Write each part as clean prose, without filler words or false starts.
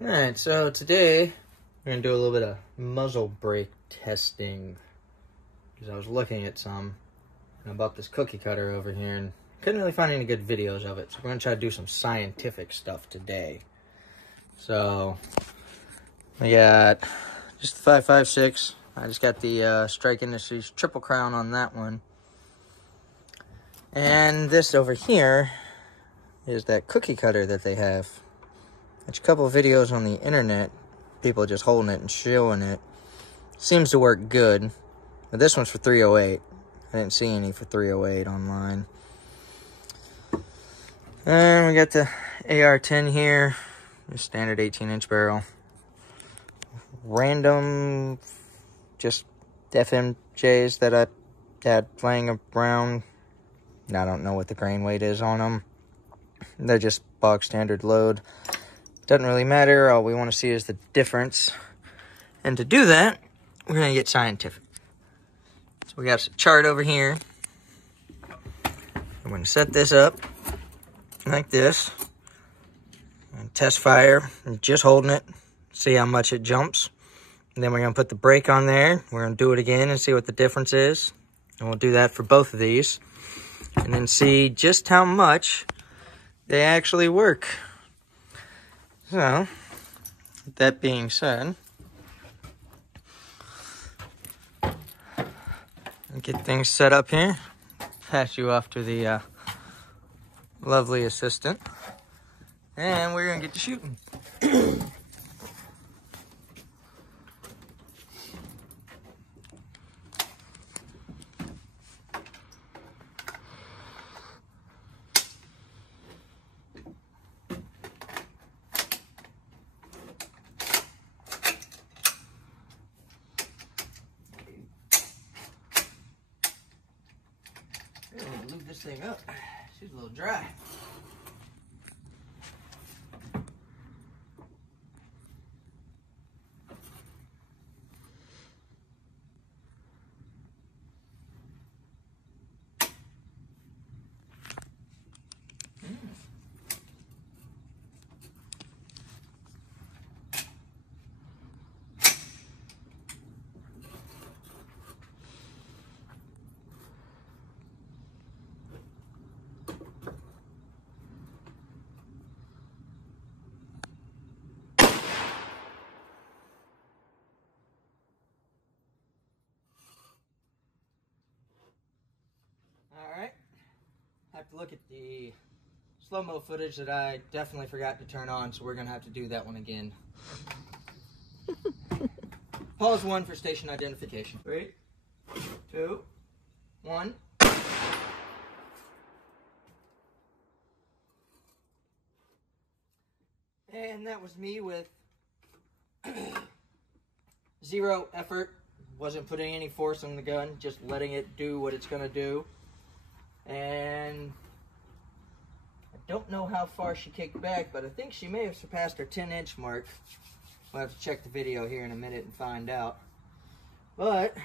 Alright, so today we're going to do a little bit of muzzle brake testing. Because I was looking at some, and I bought this cookie cutter over here and couldn't really find any good videos of it. So we're going to try to do some scientific stuff today. So, we got just the 5.56. I just got the Strike Industries Triple Crown on that one. And this over here is that cookie cutter that they have. There's a couple of videos on the internet, people just holding it and showing it. Seems to work good, but this one's for 308. I didn't see any for 308 online. And we got the AR-10 here, the standard 18-inch barrel. Random, just FMJs that I had laying around. I don't know what the grain weight is on them. They're just bog standard load. Doesn't really matter. All we want to see is the difference. And to do that, we're going to get scientific. So we got a chart over here. I'm going to set this up like this. And test fire. And just holding it. See how much it jumps. And then we're going to put the brake on there. We're going to do it again and see what the difference is. And we'll do that for both of these. And then see just how much they actually work. So, with that being said, I'll get things set up here. Pass you off to the lovely assistant. And we're going to get to shooting. Lube this thing up. She's a little dry. Alright, I have to look at the slow-mo footage that I definitely forgot to turn on, so we're going to have to do that one again. Pause 1 for station identification. 3, 2, 1. And that was me with zero effort. Wasn't putting any force on the gun, just letting it do what it's going to do. And I don't know how far she kicked back, but I think she may have surpassed her 10-inch mark. We'll have to check the video here in a minute and find out. But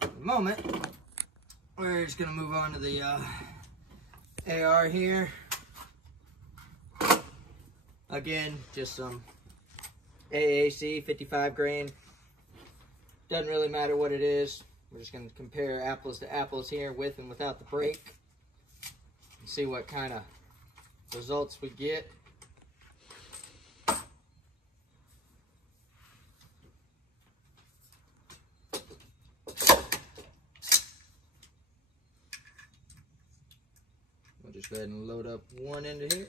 at the moment, we're just going to move on to the AR here. Again, just some AAC 55 grain. Doesn't really matter what it is. We're just going to compare apples to apples here with and without the brake. And see what kind of results we get. We'll just go ahead and load up one end here.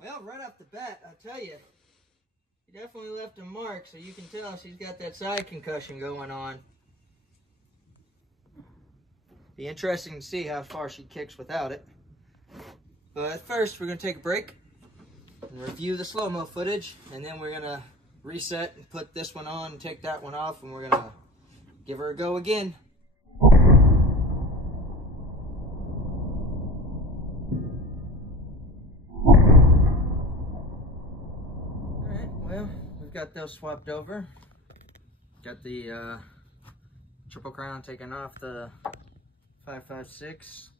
Well, right off the bat, I'll tell you, she definitely left a mark, so you can tell she's got that side concussion going on. Be interesting to see how far she kicks without it. But first, we're going to take a break. and review the slow-mo footage, and then we're gonna reset and put this one on and take that one off, and we're gonna give her a go again. Alright, well, we've got those swapped over. Got the triple crown taken off the 5.56.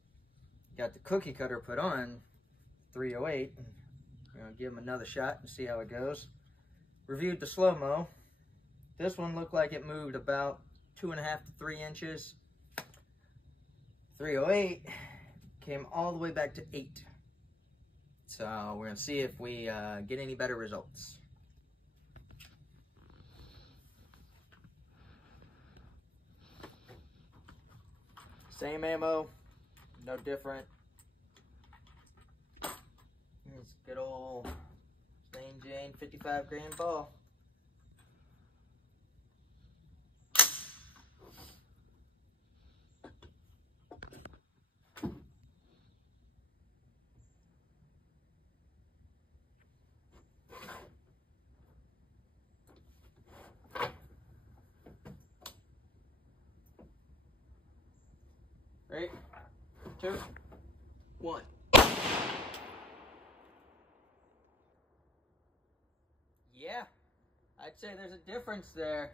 Got the cookie cutter put on 308. We're gonna give them another shot and see how it goes. Reviewed the slow-mo. This one looked like it moved about 2.5 to 3 inches. 308 came all the way back to 8. So we're gonna see if we get any better results. Same ammo, no different. It's good old Plain Jane 55 grain ball. Three, 2, 1. Yeah, I'd say there's a difference there.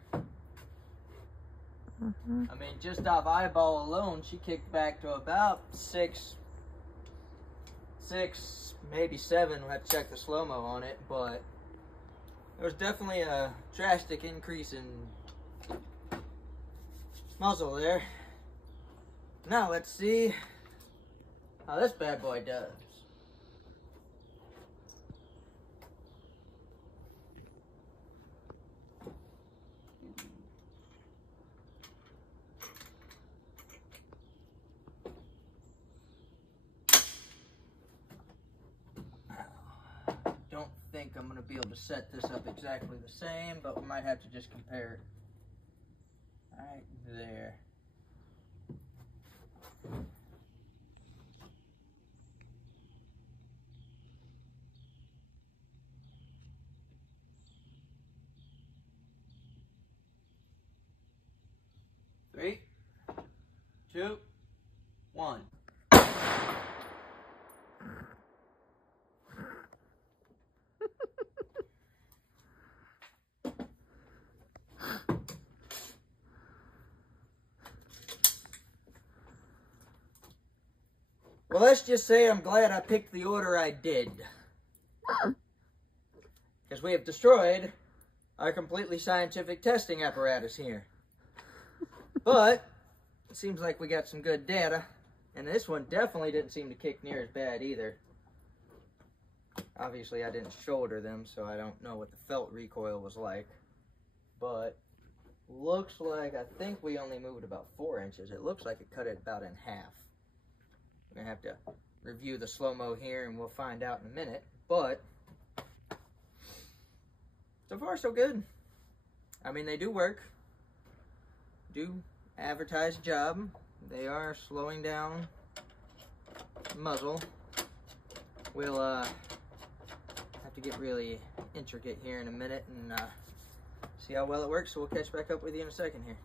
I mean, just off eyeball alone, she kicked back to about 6, maybe 7. We'll have to check the slow-mo on it, but there was definitely a drastic increase in muzzle there. Now let's see how this bad boy does. Don't think I'm going to be able to set this up exactly the same, but we might have to just compare it. Right there. Three, 2, 1. Well, let's just say I'm glad I picked the order I did. Because we have destroyed our completely scientific testing apparatus here. But it seems like we got some good data. And this one definitely didn't seem to kick near as bad either. Obviously, I didn't shoulder them, so I don't know what the felt recoil was like. But looks like, I think we only moved about 4 inches. It looks like it cut it about in half. I'm gonna have to review the slow-mo here and we'll find out in a minute, but so far so good. I mean, they do work, do advertise a job. They are slowing down muzzle. We'll have to get really intricate here in a minute and see how well it works, so we'll catch back up with you in a second here.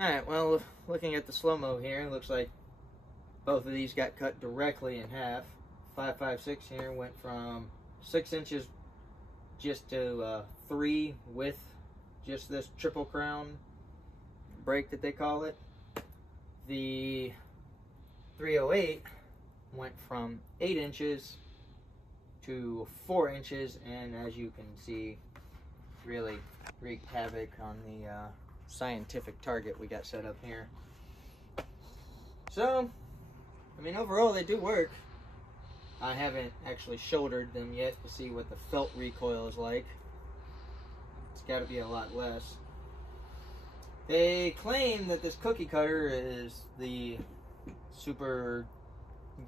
Alright, well, looking at the slow-mo here, it looks like both of these got cut directly in half. 5.56 here went from 6 inches just to 3 with just this triple crown break that they call it. The 308 went from 8 inches to 4 inches, and as you can see, really wreaked havoc on the scientific target we got set up here. So, I mean, overall they do work. I haven't actually shouldered them yet to see what the felt recoil is like. It's got to be a lot less. They claim that this cookie cutter is the super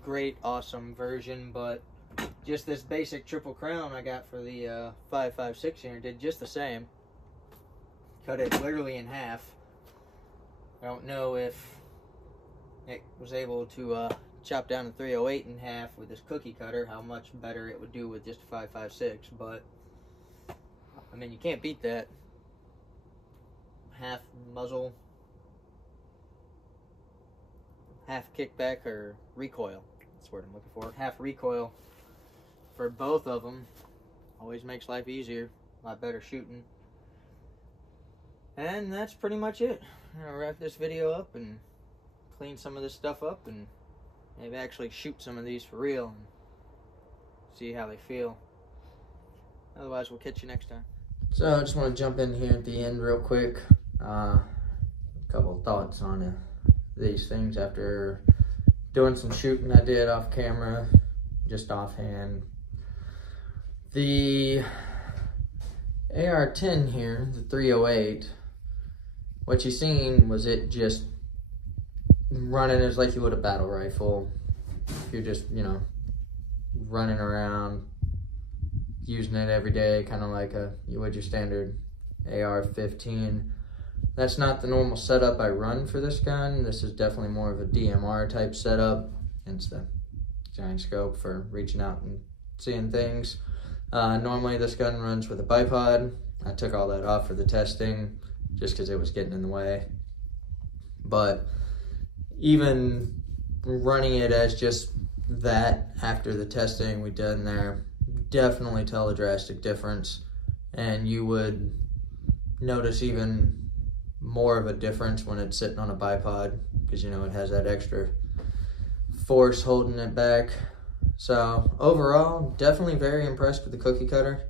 great, awesome version, but just this basic triple crown I got for the 5.56 here did just the same. Cut it literally in half. I don't know if it was able to chop down the 308 in half with this cookie cutter, how much better it would do with just a 5.56, but I mean, you can't beat that. Half muzzle, half kickback or recoil. That's what I'm looking for. Half recoil for both of them. Always makes life easier. A lot better shooting. And that's pretty much it. I'm gonna wrap this video up and clean some of this stuff up and maybe actually shoot some of these for real and see how they feel. Otherwise, we'll catch you next time. So I just want to jump in here at the end real quick. A couple of thoughts on these things after doing some shooting I did off camera, just offhand. The AR-10 here, the 308, what you seen was it just running as like you would a battle rifle. You're just, you know, running around, using it every day, kind of like you would your standard AR-15. That's not the normal setup I run for this gun. This is definitely more of a DMR type setup. Hence the giant scope for reaching out and seeing things. Normally this gun runs with a bipod. I took all that off for the testing just because it was getting in the way. But even running it as just that after the testing we did in there, definitely tell a drastic difference. And you would notice even more of a difference when it's sitting on a bipod, because you know it has that extra force holding it back. So overall, definitely very impressed with the cookie cutter.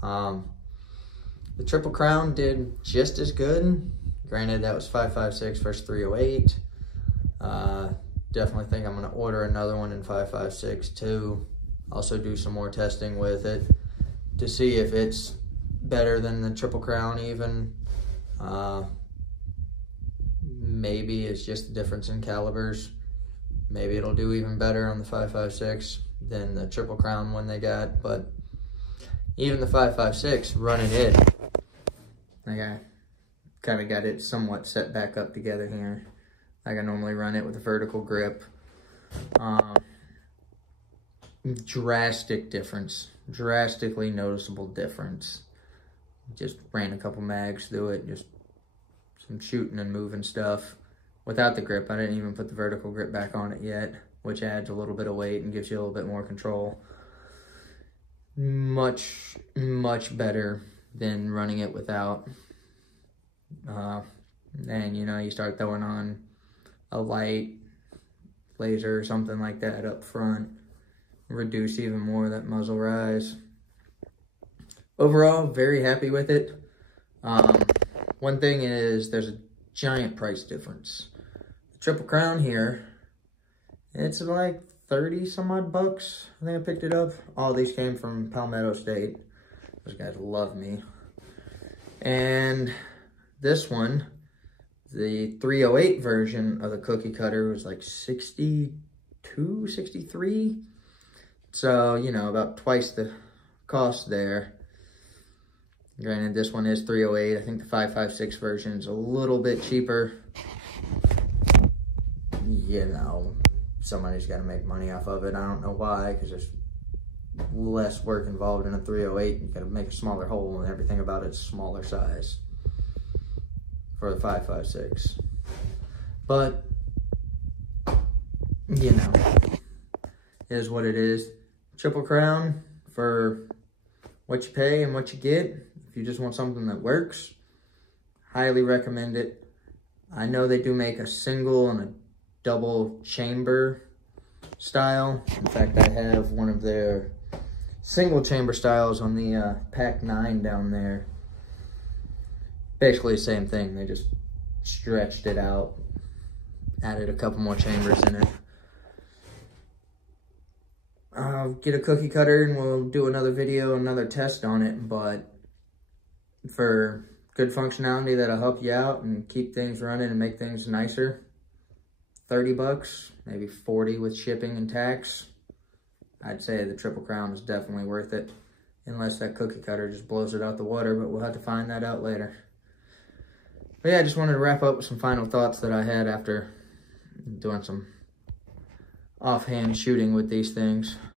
The triple crown did just as good. Granted, that was 5.56 versus 308. Definitely think I'm gonna order another one in 5.56 too. Also do some more testing with it to see if it's better than the triple crown even. Maybe it's just the difference in calibers. Maybe it'll do even better on the 5.56 than the triple crown one they got, but even the 5.56 running it, like I kind of got it somewhat set back up together here. Like I normally run it with a vertical grip. Drastic difference, drastically noticeable difference. Just ran a couple mags through it, just some shooting and moving stuff. Without the grip, I didn't even put the vertical grip back on it yet, which adds a little bit of weight and gives you a little bit more control. Much, much better than running it without. And you know, you start throwing on a light laser or something like that up front, reduce even more of that muzzle rise. Overall, very happy with it. One thing is there's a giant price difference. The triple crown here, it's like 30 some odd bucks. I think I picked it up. All these came from Palmetto State. Those guys love me. And this one, the 308 version of the cookie cutter was like 62, 63. So, you know, about twice the cost there. Granted, this one is 308. I think the 5.56 version is a little bit cheaper. You know, somebody's got to make money off of it. I don't know why, because there's less work involved in a 308. You got to make a smaller hole, and everything about it's smaller size for the 5.56. But, you know, it is what it is. Triple crown for what you pay and what you get. If you just want something that works, highly recommend it. I know they do make a single and a double chamber style. In fact, I have one of their single chamber styles on the Pack 9 down there. Basically the same thing. They just stretched it out, added a couple more chambers in it. I'll get a cookie cutter and we'll do another video, another test on it, but for good functionality that'll help you out and keep things running and make things nicer, 30 bucks, maybe 40 with shipping and tax. I'd say the Triple Crown is definitely worth it. Unless that cookie cutter just blows it out the water, but we'll have to find that out later. But yeah, I just wanted to wrap up with some final thoughts that I had after doing some offhand shooting with these things.